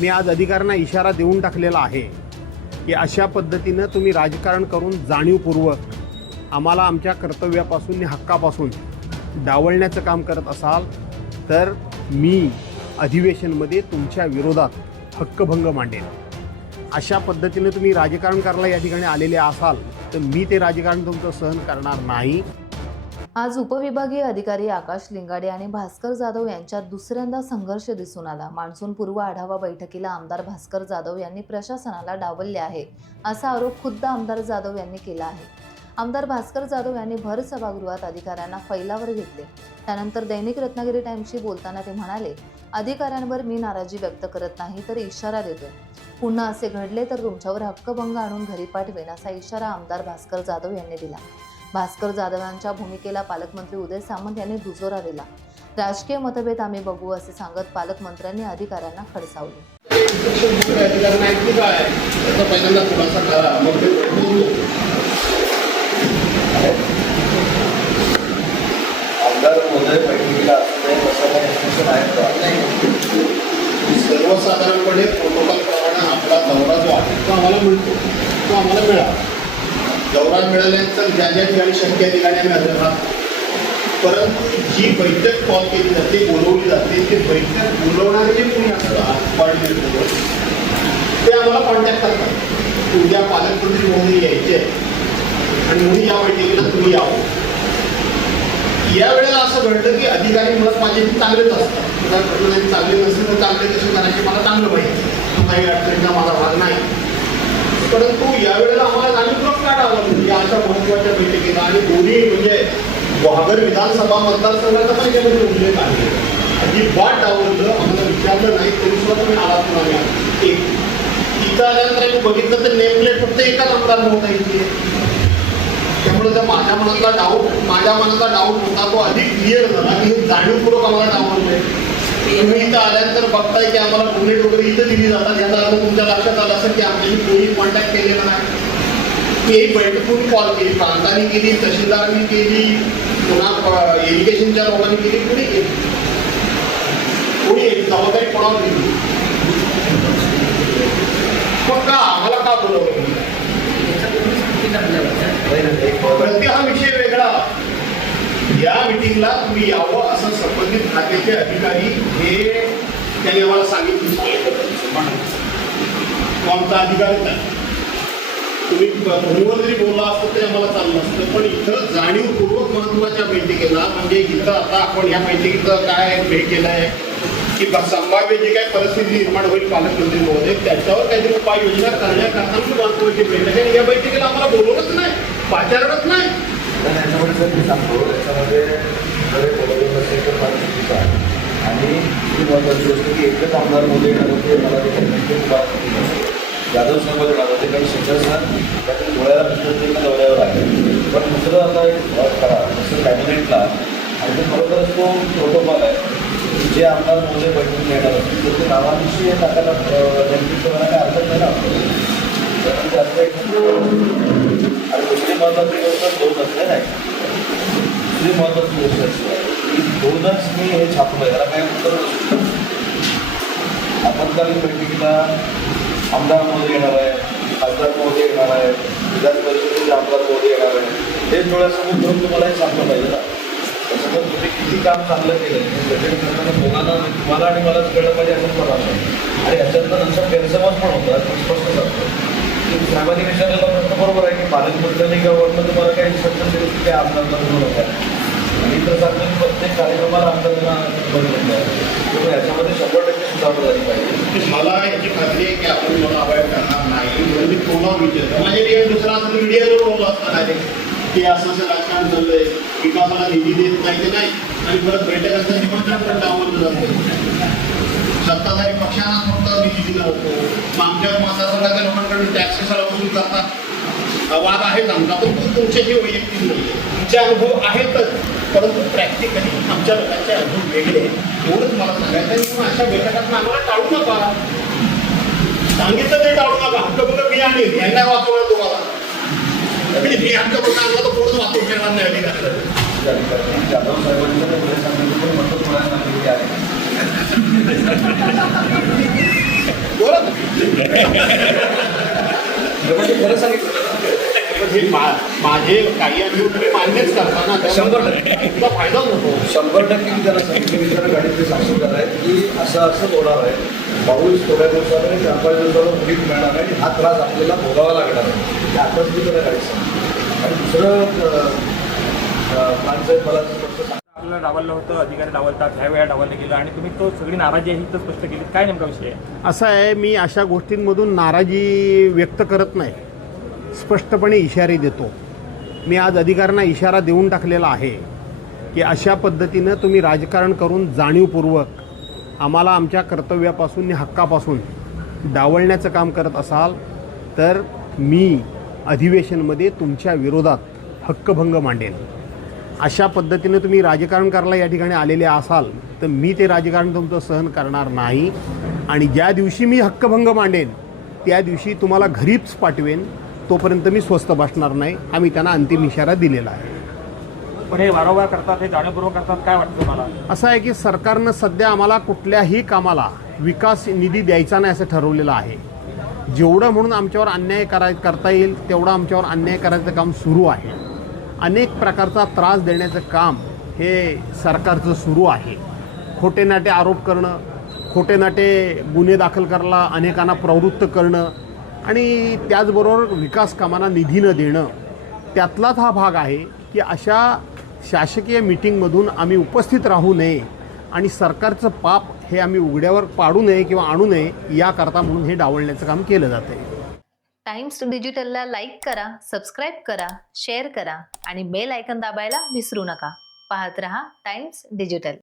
मी आज अधिकाऱ्यांना इशारा देऊन टाकलेला आहे की अशा पद्धतीनं तुम्ही राजकारण करून जाणीवपूर्वक आम्हाला आमच्या कर्तव्यापासून आणि हक्कापासून डावळण्याचं काम करत असाल तर मी अधिवेशनमध्ये तुमच्या विरोधात हक्कभंग मांडेन. अशा पद्धतीने तुम्ही राजकारण करायला या ठिकाणी आलेले असाल तर मी ते राजकारण तुमचं सहन करणार नाही. आज उपविभागीय अधिकारी आकाश लिंगाडे आणि भास्कर जाधव यांच्यात दुसऱ्यांदा संघर्ष दिसून आला. मान्सून पूर्व आढावा बैठकीला आमदार भास्कर जाधव यांनी प्रशासनाला डावलले आहे असा आरोप खुद्द आमदार जाधव यांनी केला आहे. आमदार भास्कर जाधव यांनी भर सभागृहात अधिकाऱ्यांना फैलावर घेतले. त्यानंतर दैनिक रत्नागिरी टाइम्सशी बोलताना ते म्हणाले अधिकाऱ्यांवर मी नाराजी व्यक्त करत नाही तर इशारा देतोय. पुन्हा असे घडले तर तुमच्यावर हक्कभंग आणून घरी पाठवेन असा इशारा आमदार भास्कर जाधव यांनी दिला. भास्कर जाधवांच्या भूमिकेला पालकमंत्री उदय सामंत यांनी दुजोरा दिला. राजकीय मतभेद आम्ही बघू असे सांगत पालकमंत्र्यांनी अधिकाऱ्यांना खडसावले. सर्वसाधारणपणे प्रोटोकॉल प्रमाणे आपला दौरा जो आहे तो आम्हाला मिळतो. तो आम्हाला गौरव मिळाले मिळाल्यानंतर ज्या ज्या ठिकाणी शक्य आहे ठिकाणी आम्ही हजर राहतो. परंतु जी बैठक कॉल केली जाते बोलवली जाते ते बैठक बोलवणारे जे कोणी असतात कॉर्डिनेटर ते आम्हाला कॉन्टॅक्ट करतात. उद्या पालकमंत्री मोदी यायचे आणि म्हणून या बैठकीला तुम्ही यावं या. वेळेला असं घडलं की अधिकारी मुळात माझे चांगलेच असतात. चांगले नसेल तर चांगले कसे करायचे? मला चांगलं माहिती काही अडचणीचा माझा भाग नाही. परंतु यावेळेला आम्हाला जाणीवपूर्वक काय आलं म्हणजे अशा महत्त्वाच्या बैठकीला आणि दोन्ही म्हणजे वाघर विधानसभा मतदारसंघाचा पण यामध्ये उल्लेख आहे. अजिबात डावरलं आम्हाला विचारलं नाही तरी सुद्धा तुम्ही आलात म्हणाले एक तिथं आल्यानंतर आम्ही बघितलं तर नेमप्लेट फक्त एकाच आमदार होता इथे. त्यामुळे जर माझ्या मनातला डाऊट माझ्या मनातला डाऊट होता तो अधिक क्लिअर झाला. की हे जाणीवपूर्वक आम्हाला डावलले आहे इथं आल्यानंतर बघताय की आम्हाला डोनेट वगैरे इथं दिली जातात. याचा अर्थ तुमच्या लक्षात आला असेल की आमच्याशी कोणी कॉन्टॅक्ट केलेला नाही. ती एक कॉल केली. प्रांतांनी केली तहसीलदारांनी केली पुन्हा इरिगेशनच्या लोकांनी केली. कोणी केली? कोणी जबाबदारी कोणावर दिली? मग का आम्हाला का बोलवलं नाही, नाही, एक प्रति हा विषय वेगळा या मिटिंगला तुम्ही यावं असं संबंधित खात्याचे अधिकारी हे त्यांनी आम्हाला सांगितलं. तो आमचा अधिकारच आहे तुम्ही फोनवर जरी बोलला असतो तरी आम्हाला चाललं असतं पण इथं जाणीवपूर्वक महत्त्वाच्या बैठकीला म्हणजे इथं आता आपण या बैठकीचं काय हे केलं आहे की संभाव्य जी काय परिस्थिती निर्माण होईल पालकमंत्री महोदय त्याच्यावर काहीतरी उपाययोजना करण्याकरता महत्वाची बैठक आहे. या बैठकीला आम्हाला बोलवलंच नाही पाचारच नाही. तर त्याच्यामध्ये जर मी सांगतो त्याच्यामध्ये जर हे बोलवलं नसेल तर फार चुकीचं आहे. आणि ही महत्त्वाची गोष्ट की एकच आमदार मोदी येणार होते मला ते कमिटी बात यादव साहेब येणार होते कारण शिक्षण सर त्याच्या डोळ्याला प्रत्येक दौऱ्यावर आहे. पण दुसरं आता एक अट करा. दुसरं कॅबिनेटला आणि ते खरोखरच तो प्रोटोकॉल आहे. जे आमदार मोदी बैठक येणार असतील तर ते नावांशी टाकायला नेमकी करण्याने अर्थ नाही ना. आपल्याला. तर म्हणजे असं एक आणि दुसरी महत्वाची गोष्ट दोन असले नाही. दुसरी महत्वाची गोष्ट अशी आहे की दोनच मी हे छापलं याला काय उत्तर आपत्कालीन बैठकीला आमदार मोदी येणार आहे खासदार मोदी येणार आहे विधान परिषदेचे आमदार मोदी येणार आहे हे डोळ्यासमोर करून तुम्हाला हे सांगलं पाहिजे ना. त्याच्यामुळे तुम्ही किती काम चांगलं केलं हे करताना दोघांना तुम्हाला आणि मलाच कळलं पाहिजे असं पण आणि याच्यातनं नंतर गैरसमज पण होतात स्पष्ट सांगतो साहेबांनी विचारलेला प्रश्न बरोबर आहे की पालकमंत्र्यांनी किंवा वरनं तुम्हाला काही इन्स्ट्रक्शन दिली की काय आमदारांना बरोबर नका मी तर सांगतो की प्रत्येक कार्यक्रमाला आमदारांना बदलून आहे त्यामुळे याच्यामध्ये शंभर टक्के सुधारणा झाली पाहिजे मला याची खात्री आहे की आपण मला अवॉइड करणार नाही म्हणून मी तोंडावर विचारतो म्हणजे रिअल दुसरा असं मीडियावर बोललो असता डायरेक्ट की असं असं राजकारण चाललंय विकासाला निधी देत नाही ते नाही आणि परत बैठकांचं निमंत्रण पण डावलं जातं सत्ताधारी पक्षांना फक्त निधी दिला होतो? मग आमच्या मतदारसंघाच्या लोकांकडून टॅक्स कशाला वसूल करतात? वाद आहेत आमचा पण तुमचे हे वैयक्तिक नाही. तुमचे अनुभव आहेतच परंतु प्रॅक्टिकली आमच्या लोकांचे अनुभव वेगळे एवढंच मला सांगायचं आहे की अशा बैठकात आम्हाला टाळू नका. सांगितलं ते टाळू नका. हक्क बघा मी आणि यांना वाचवलं तुम्हाला. मी हक्क बघा आणला तर पूर्ण वाचवून घेणार नाही अधिकार? जाधव साहेबांचं खरं सांगितलं हे मा- माझे काही तुम्ही मान्यच करता ना शंभर टक्के. तुमचा फायदाच होतो शंभर टक्के मी त्याला सांगितलं. मी जरा गाडीतले सासूदार आहे. की असं असं होणार आहे. पाऊस थोड्या दिवसात आणि चार पाच दिवसाला मुलीत मिळणार आहे आणि हा त्रास आपल्याला भोगावा लागणार आहे. आताच मी त्याला गाडी सांगितलं. आणि दुसरं माणसं मला स्पष्ट सांग आपल्याला डावललं होतं अधिकारी डावलतात ह्या वेळा डावललं गेलं आणि तुम्ही तो सगळी नाराजी आहे तर स्पष्ट केली काय नेमका विषय आहे? असं आहे मी अशा गोष्टींमधून नाराजी व्यक्त करत नाही. स्पष्टपणे इशारे देतो. मी आज अधिकाऱ्यांना इशारा देऊन टाकलेला आहे की अशा पद्धतीनं तुम्ही राजकारण करून जाणीवपूर्वक आम्हाला आमच्या कर्तव्यापासून आणि हक्कापासून डावलण्याचं काम करत असाल तर मी अधिवेशनमध्ये तुमच्या विरोधात हक्कभंग मांडेन. अशा पद्धतीनं तुम्ही राजकारण करायला या ठिकाणी आलेले असाल तर मी ते राजकारण तुमचं सहन करणार नाही. आणि ज्या दिवशी मी हक्कभंग मांडेन त्या दिवशी तुम्हाला घरीच पाठवेन तोपर्यंत मी स्वस्त बसणार नाही. आम्ही त्यांना अंतिम इशारा दिलेला आहे. पण हे वारंवार करतात हे जाणीवपूर्वक करतात काय वाटतं तुम्हाला? असं आहे की सरकारनं सध्या आम्हाला कुठल्याही कामाला विकास निधी द्यायचा नाही असं ठरवलेलं आहे. जेवढं म्हणून आमच्यावर अन्याय कराय करता येईल तेवढं आमच्यावर अन्याय करायचं काम सुरू आहे. अनेक प्रकारचा त्रास देण्याचं काम हे सरकारचं सुरू आहे. खोटे नाटे आरोप करणं खोटे नाटे गुन्हे दाखल करायला अनेकांना प्रवृत्त करणं आणि त्याचबरोबर विकास कामांना निधी न देणं त्यातलाच हा भाग आहे की अशा शासकीय मिटिंगमधून आम्ही उपस्थित राहू नये आणि सरकारचं पाप हे आम्ही उघड्यावर पाडू नये किंवा आणू नये याकरता म्हणून हे डावलण्याचं काम केलं जातं आहे टाइम्स डिजिटलला लाईक करा सबस्क्राईब करा शेअर करा आणि बेल आयकन दाबायला विसरू नका. पाहत रहा टाइम्स डिजिटल.